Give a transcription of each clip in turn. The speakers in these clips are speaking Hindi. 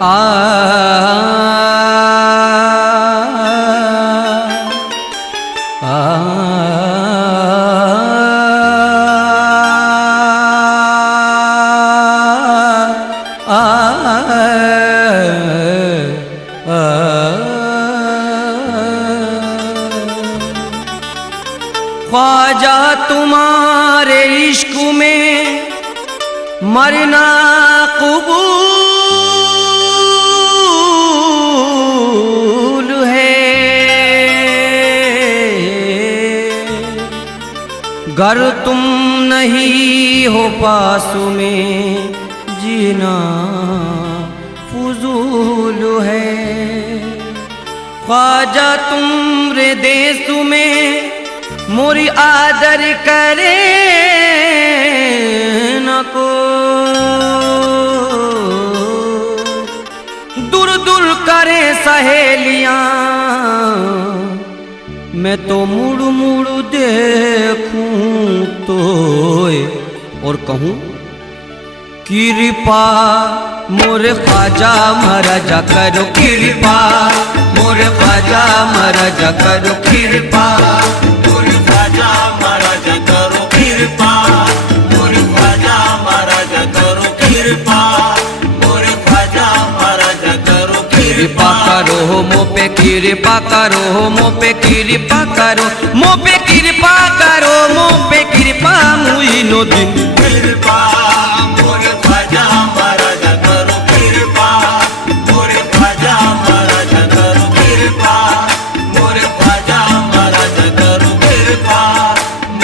आ ख्वाजा तुम्हारे इश्क में मरना कबूल है, गर तुम नहीं हो पास में जीना फजूल है। ख्वाजा तुमरे देश में मोरी आदर करे न को, दूर दूर करे सहेलियां, मैं तो मुड़ मुड़ देखूं तो और कहूं कृपा मोरे ख्वाजा महाराजा करो कृपा, मोरे ख्वाजा महाराजा करो कृपा, मोरे ख्वाजा महाराजा करो कृपा, मोरे ख्वाजा महाराजा करो कृपा, मोरे ख्वाजा महाराजा करो कृपा करो मो पे कृपा करो, मो पे कृपा करो, मो पे कृपा करो, मो पे कृपा मुइनो दिन कृपा, मोरे ख्वाजा महाराजा करो कृपा, मोरे ख्वाजा महाराजा करो कृपा, मोरे ख्वाजा महाराजा करो कृपा,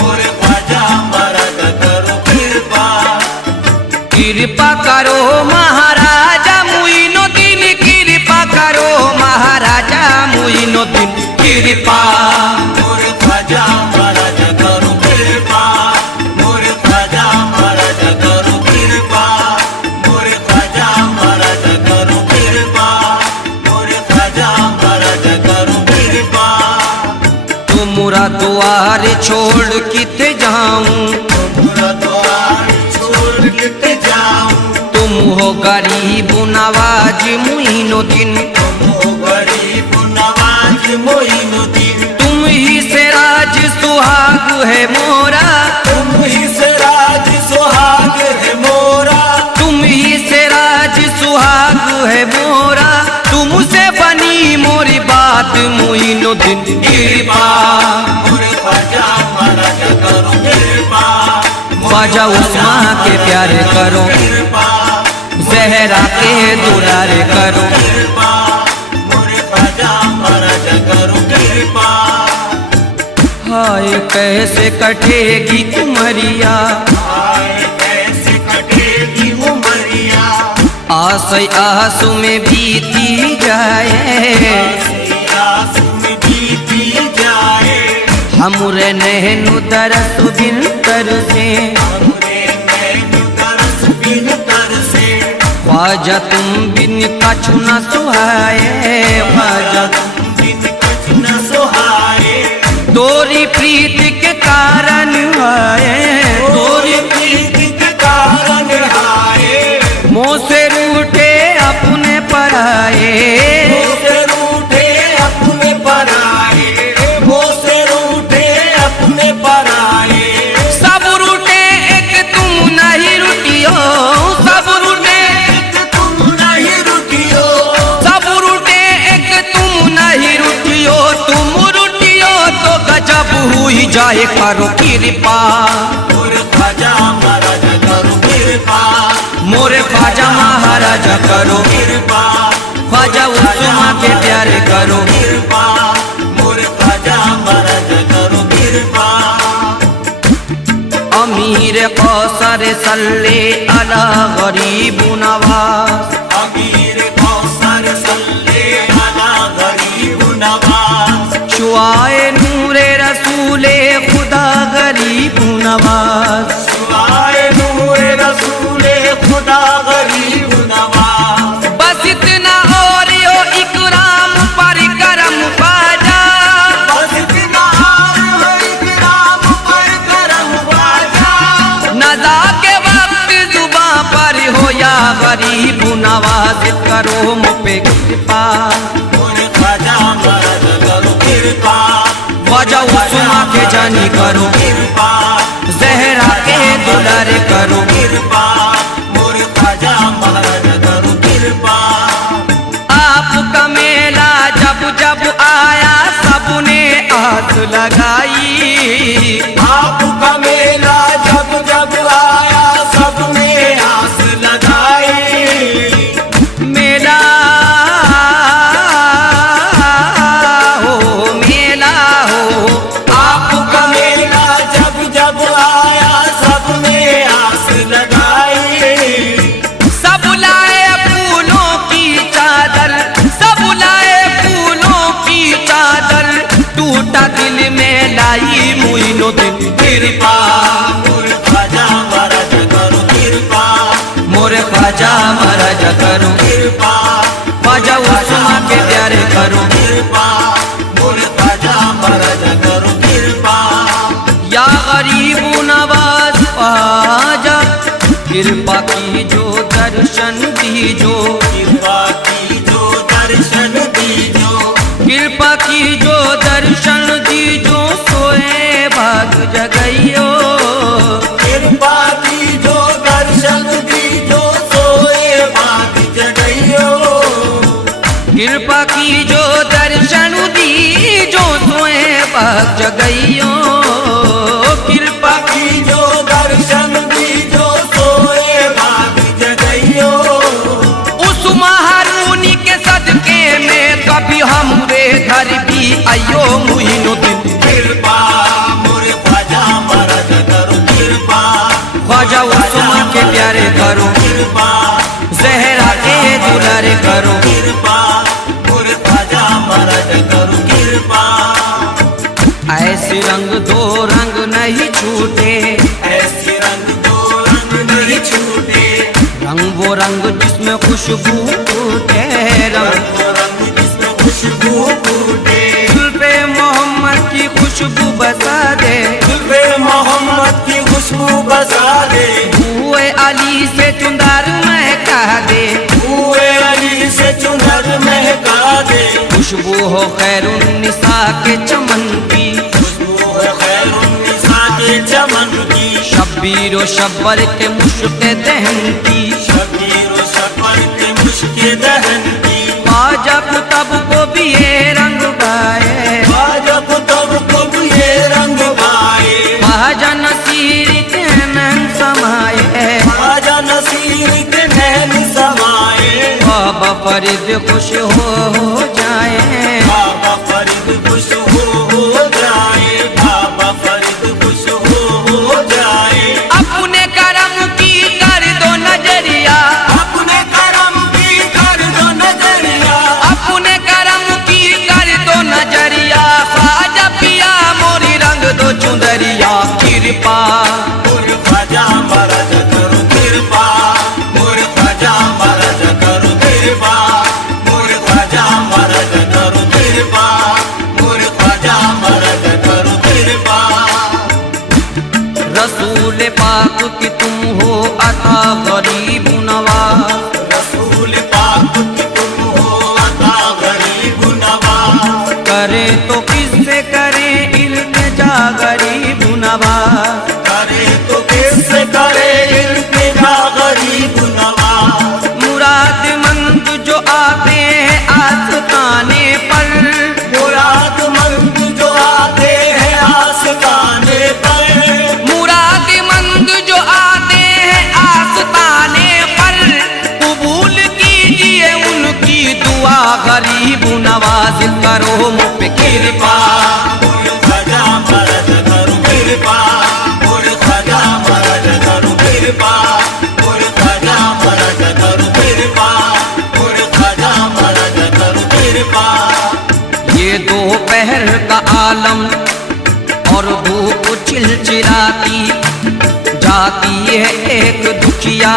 मोरे ख्वाजा महाराजा करो कृपा। कृपा करो महाराजा मुइनो दिन, कृपा करो महाराजा मुइनो दिन कृपा, मोरे ख्वाजा महाराजा करो कृपा, मोरे ख्वाजा महाराजा करो कृपा, मोरे ख्वाजा महाराजा करो कृपा, मोरे ख्वाजा महाराजा करो कृपा। तुमरा द्वार छोड़ किते जाऊं, तुमरा द्वार छोड़ के जाऊं, तुम हो गरीब नवाज मुइनो दिन, तुम हो गरीब नवाज मोइनुद्दीन, तुम ही से राज सुहाग है मोरा, तुम ही से राज सुहाग है मोरा, तुम ही से राज सुहाग है मोरा, तुमसे बनी मोरी बात मुइनो दिन कृपा, मोरे ख्वाजा महाराजा करो कृपा, ख्वाजा उस्मान के प्यारे करो, कृपा, जहरा के दुलारे करो, कृपा, मोरे ख्वाजा महाराजा करो कृपा। हाय कैसे कटेगी उमरिया, आए कैसे कटेगी उमरिया, आस आंसू में बीती जाए, आस में बीती जाए, हमरे नैनु दरस बिन तरसे, हमरे नैन तरस बिन तरसे, ख्वाजा तुम बिन कछु न सुहाए, ख्वाजा तुम बिन कुछ न सुहाए, तोरी प्रीत के कारण आए, तोरी प्रीत के कारण आए, मोह से रूठे अपने पराए, मोसे रूठे अपने पराए, मोसे रूठे अपने पराए, सब रूठे एक तुम नहीं रुटियो, सब रूठे तुम नहीं रुकियो, सब रूठे एक तुम नहीं रुटियो, तुम रुटियो तो गजब हुई जाए करो कृपा, मोरे ख्वाजा महाराजा करो कृपा, मोरे ख्वाजा महाराजा करो, कृपा, ख्वाजा उस्मान के प्यारे करो, कृपा, मोरे ख्वाजा महाराजा करो कृपा। अमीर कौसर सल्ले अला गरीब नवाज, अमीर कौसर सल्ले अला गरीब नवाज, शुआए नूरे रसूले खुदा गरीब नवाज, शुआए नूरे रसूले खुदा गरीब नवाज, बस इतना और यो इकराम पर करम ख्वाजा, बस इतना और इकराम पर करम ख्वाजा, नज़ा के वक्त जुबां पर हो या गरीब गरीब नवाज करो मुझ पे कृपा। मोरे ख्वाजा महाराज करो कृपा। ख्वाजा उस्मा के जानी करो कृपा। ज़हरा के दुलारे करो कृपा। मोरे ख्वाजा महाराज करो कृपा। आपका मेला जब जब आया सबने आस लगाई। आपका मेला जब जब आया सबने आस लगाई। मेला हो आपका मेला जब जब आया सबने आस लगाई। सब लाए फूलों की चादर, सब लाए फूलों की चादर, टूटा दिल में लाई मुइनुद्दीन कृपा। मोरे ख्वाजा महाराज करो कृपा। मोरे ख्वाजा महाराज करो कृपा। ख्वाजा उस्मा के प्यारे करो कृपा। मोरे ख्वाजा महाराज करो कृपा। या गरीब नवाज ख्वाजा कृपा की जो दर्शन दीजो। कृपा की जो दर्शन दीजो। कृपा की जो दर्शन दीजो सोए भाग जगइयो। कृपा की जो दर्शन दीजो सोए भाग जगइयो। कृपा की जो दर्शन दीजो सोए भाग जगइयो। कृपा की जो दर्शन दीजो सोए भाग जगइयो। उस महारूनी के सदके में कभी हमरे घर भी आयो मुइनुद्दीन कृपा। मोरे ख्वाजा महाराज करो कृपा। ख्वाजा उस्मा के प्यारे करो कृपा। ज़हरा के दुलारे करो कृपा। मोरे ख्वाजा महाराज करो कृपा। ऐसे रंग दो रंग नहीं छूटे। ऐसे रंग दो रंग नहीं छूटे। रंग वो रंग जिसमें खुशबू फूटे। रंग जिसमें खुशबू फूटे। जुल्फे मोहम्मद की खुशबू बसा दे। जुल्फे मोहम्मद की खुशबू बसा दे। हुए अली से चुंदर महका दे। हुए अली से चुनर महका दे। खुशबू हो खैरुन्निसा के चमन की। खुशबू है खैरुन्निसा के चमन की। शब्बीर व शब्बर के मुश्क दहन की। शबीर व शब्बर के मुश्क दहन की। ख्वाजा कुतब को भी ये रंग भाए। ख्वाजा कुतुब को भी ये रंग भाए। ख्वाजा नसीर के नैन समाए। ख्वाजा नसीर के नैन समाए। बाबा फरीद खुश हो जाए। बाबा फरीद खुश हो जाए। बाबा फरीद खुश हो जाए। अपने करम की कर दो नजरिया। अपने करम की कर दो नजरिया। अपने करम की कर दो नजरिया। ख्वाजा पिया मोरी रंग दो चुंदरिया कृपा। मोरे ख्वाजा महाराज करो कृपा। मोरे ख्वाजा महाराज करो कृपा। मोरे ख्वाजा महाराज करो कृपा। मोरे ख्वाजा महाराज करो कृपा। रसूल पाक की तुम हो अता गरीब नवाज। रसूल पाक की तुम हो अता गरीब नवाज। करे तो किससे करे इल्तिजा गरीब नवाज। करे तो किससे करे इल्तिजा गरीब नवाज। मुरादमंद जो आते हैं आस्ताने पर। मुरादमंद जो आते हैं आस्ताने पर। मुरादमंद जो आते हैं आस्ताने पर। कबूल कीजिए उनकी दुआ गरीब नवाज करो मुझ पे कृपा। मोरे ख्वाजा महाराज करो कृपा। मोरे ख्वाजा महाराज करो कृपा। मोरे ख्वाजा महाराज करो कृपा। मोरे ख्वाजा महाराज करो कृपा। ये दोपहर का आलम और धूप चिलचिलाती जाती है एक दुखिया।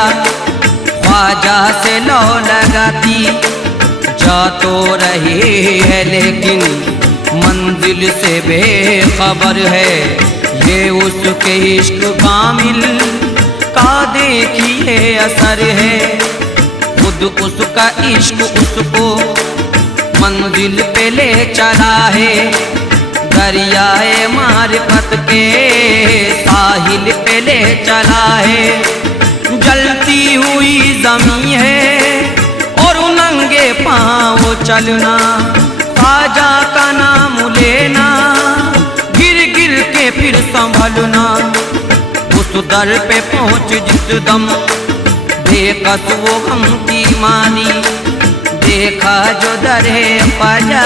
ख्वाजा से लौ लगाती जा तो रही है लेकिन मंजिल से बेखबर है। ये उसके इश्क कामिल का देखिए असर है। खुद उसका इश्क उसको मंजिल पे ले चला है। दरियाए मारिफत के साहिल पे ले चला है। जलती हुई जमीन है और नंगे पाँव चलना, ख्वाजा का नाम लेना, गिर गिर के फिर संभलना। उस दर पे पहुँच जिस दम बेकस वो गम की मानी, देखा जो दरे पाजा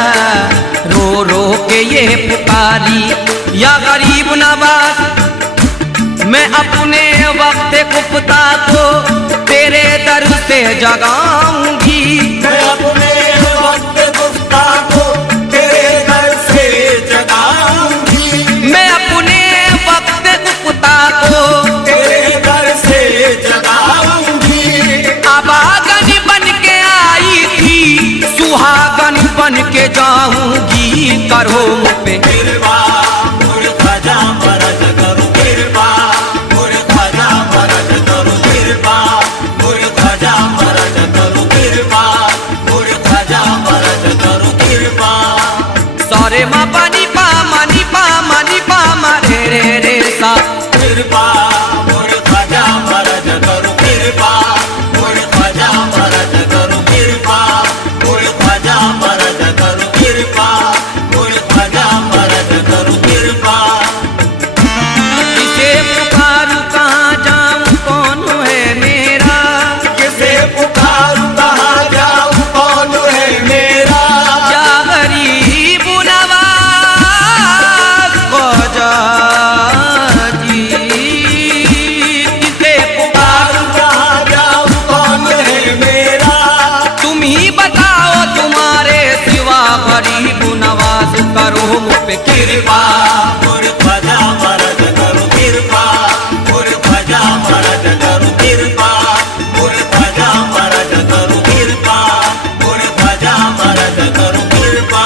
रो रो के ये पुकारी, या गरीब नवाज मैं अपने वक्त गुप्ता को तेरे दर से जगाऊंगी। मैं अपने वक्त गुफ्ता को तेरे दर से जगाऊंगी। मैं अपने वक्त गुप्ता को तेरे दर से जगाऊंगी। अबागन बन के आई थी, सुहागन बन के जाऊंगी। करो मुझ पे कृपा मुझ ख्वाजा मरद करो कृपा, मुझ ख्वाजा मरद करो कृपा, मुझ ख्वाजा मरद करो कृपा, मुझ ख्वाजा मरद करो कृपा। सारे मा पानी पा मानी पा मानी पा मा रे रे रे सा। कृपा मुझ ख्वाजा मरद करो कृपा, मुझ ख्वाजा मरद करो कृपा, मुझ ख्वाजा मरद करो कृपा, मुझ ख्वाजा मरद करो कृपा। किसे पुकारूं कहाँ जाऊं कौन है मेरा, किसे पुकारूं कहाँ जाऊं कौन है मेरा। या गरीब नवाज ख्वाजा जी। किसे पुकारूं कहाँ जाऊं कौन है मेरा। तुम ही बताओ तुम्हारे सिवा गरीब नवाज। करो मुझ पे कृपा मुझ ख्वाजा मरद करो कृपा, मुझ ख्वाजा मरद करो कृपा, मुझ ख्वाजा मरद करो कृपा, मुझ ख्वाजा मरद करो कृपा।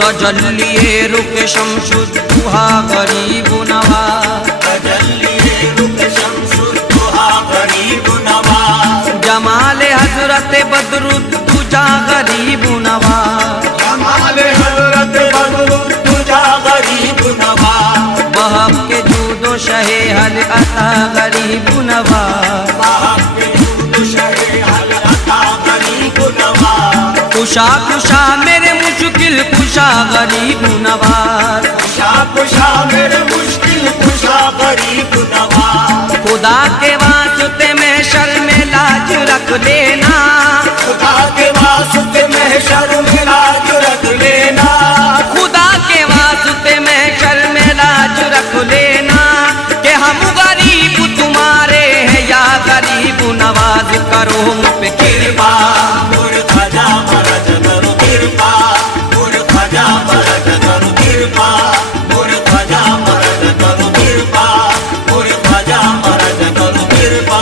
तजल्लिए रुक शमसुद्दुहा गरीब नवाज, तजल्लिए रुख शम्सुद्दुहा गरीब नवाज, जमाल हजरत बदरुद्दुजा गरीब नवाज। जमाल हजरत बदरुद्दुजा गरीब नवाज, बहक के जूदो शहे हल अता गरीब नवाज। साहब के दूध शहे हल अता गरीब नवाज। कुशा कुशा मेरे मुश्किल कुशा गरीब नवाज। कुशा कुशा मेरे मुश्किल कुशा गरीब नवाज। खुदा के वास्ते में शर्म लाज रख लेना, खुदा के वास्ते महशर में लाज रख लेना। खुदा के वास्ते में शर्म लाज रख लेना, कि हम गरीब तुम्हारे हैं या गरीब नवाज। करो मुझ पे कृपा मुझ ख्वाजा मरद करो कृपा, मुझ ख्वाजा मरद करो कृपा, मुझ ख्वाजा मरद करो कृपा, मुझ ख्वाजा मरद करो कृपा।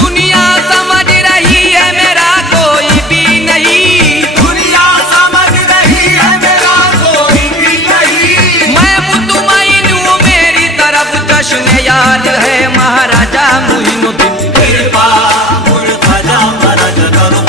दुनिया समझ रही है मेरा कोई भी नहीं, दुनिया समझ रही है मेरा कोई भी नहीं। मैं मुतमईन हूँ मेरी तरफ जश्न याद है महाराजा मोइनुद्दीन। कृपा मुझ ख्वाजा मरद करो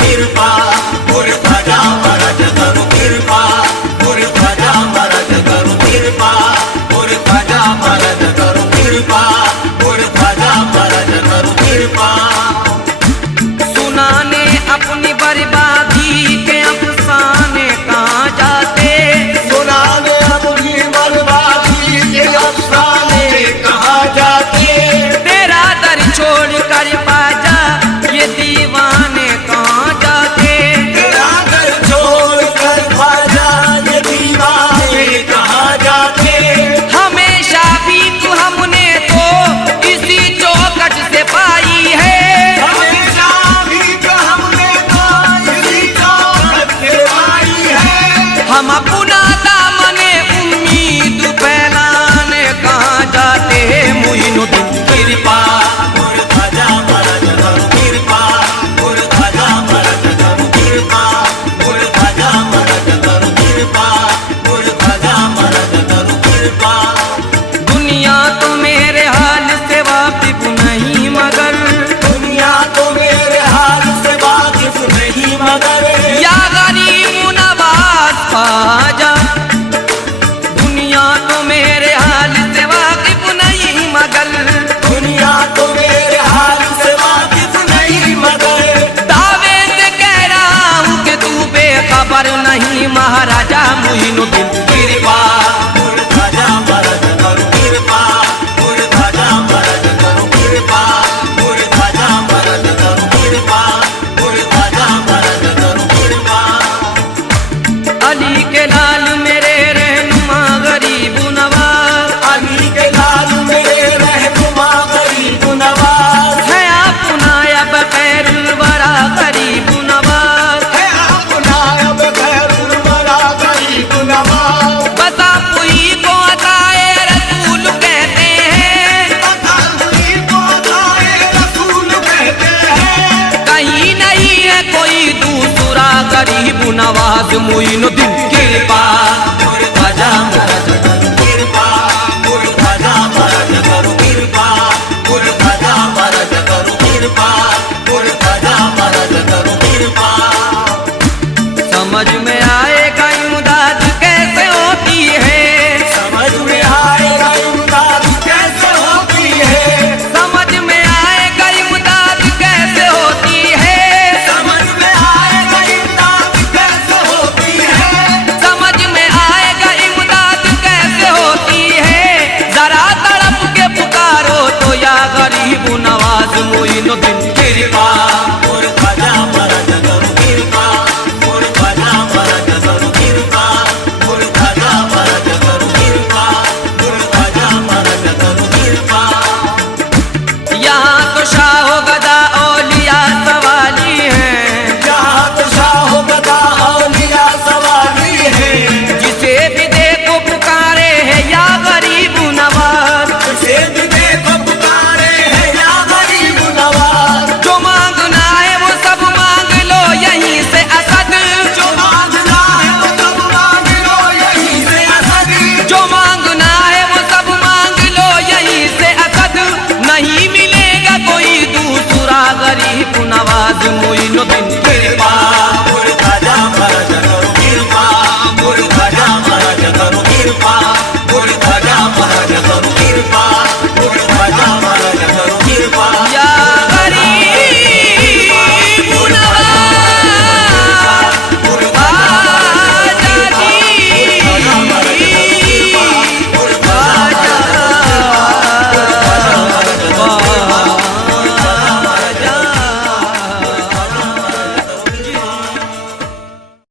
गरीब नवाज मोइनुद्दीन कृपा मोर ख्वाजा महाराज करो कृपा मोर ख्वाजा महाराज करो कृपा मोर ख्वाजा महाराज करो कृपा मोर ख्वाजा महाराज करो कृपा समझ में आएगा इमदाद कैसे होती है समझ में आएगा इमदाद कैसे होती है समझ में आएगा इमदाद कैसे होती है समझ में आएगा इमदाद कैसे होती है समझ में आएगा इमदाद कैसे होती है जरा तड़प के पुकारो तो या गरीब नवाज मोइनुद्दीन कृपा मोर ख्वाजा महाराज करो कृपा मोर ख्वाजा महाराज करो कृपा मोर ख्वाजा महाराज करो कृपा मोर ख्वाजा महाराज करो कृपा यहाँ तो शाहो गदा औलिया सवाली है यहाँ तो शाह गदा औलिया सवाली है जिसे भी देखो पुकारे है या गरीब नवाज से भी देखो पुकारे है या गरीब नवाज जो मांगना है वो सब मांग लो यहीं से असद जो मांगना है वो सब मांग लो यहीं से असद जो मांगना है वो सब मांग लो यहीं से असद नहीं मिलेगा कोई दूसरा गरीब नवाज मोइनुद्दीन